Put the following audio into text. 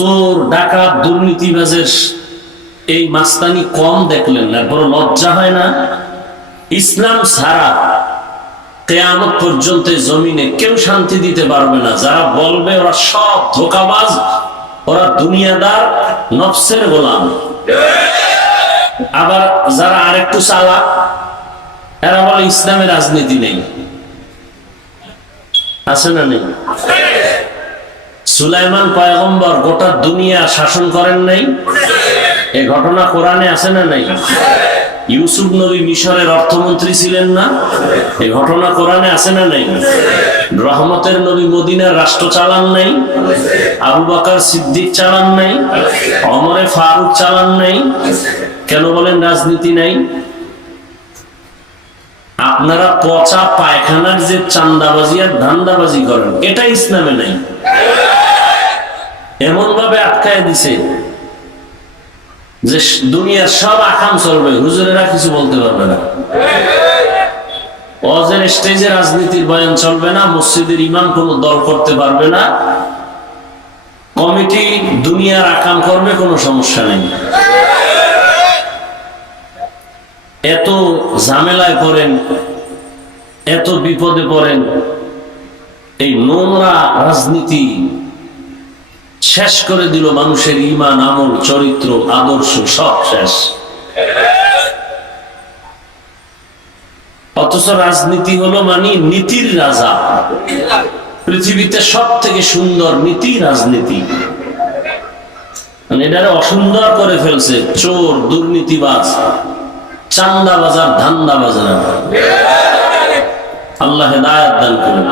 চোর, ডাকাত, দুর্নীতিবাজের এই মাস্তানি কম দেখলেন না, বড় লজ্জা হয় না? ইসলাম ছাড়া কেয়ামত পর্যন্ত জমিনে কেউ শান্তি দিতে পারবে না। যারা বলবে, ওরা সব ধোকাবাজ, ওরা দুনিয়াদার, নফসের গোলাম। আবার যারা আরেকটু চালা এরা বলে ইসলামের রাজনীতি নেই। আছে না নেই? সুলাইমান পয়গম্বর গোটা দুনিয়া শাসন করেন নাই? এ ঘটনা কোরআনে আছে না নাই? ইউসুফ নবী মিশরের অর্থমন্ত্রী ছিলেন না? এই ঘটনা কোরআনে আছে না নাই? রহমতের নবী মদিনার রাষ্ট্র চালান নাই? আবু বাকার সিদ্দিক চালান নাই? অমরে ফারুক চালান নাই? কেন বলেন রাজনীতি নাই? আপনারা পচা পায়খানার যে চান্দাবাজি আর ধান্দাবাজি করেন, এটা ইসলামে নাই। এমন ভাবে আটকায় দিছে যে দুনিয়ার সব আকাম চলবে। হুজুরেরা কিছু বলতে পারবে না। অজের স্টেজে রাজনীতির বয়ান চলবে না, মসজিদের ইমাম কোনো দল করতে পারবে না, কমিটি দুনিয়ার আকাম করবে, কোনো সমস্যা নেই। এত ঝামেলায় পড়েন, এত বিপদে পড়েন, এই নোংরা রাজনীতি শেষ করে দিল মানুষের ইমান আমল, চরিত্র, আদর্শ, সব শেষ। অথচ রাজনীতি হলো মানে নীতির রাজা। পৃথিবীতে সব থেকে সুন্দর নীতি রাজনীতি। মানে এটারে অসুন্দর করে ফেলছে চোর, দুর্নীতিবাজ চান্দা বাজার ধান্দা বাজার আল্লাহ হেদায়াত দান করুন।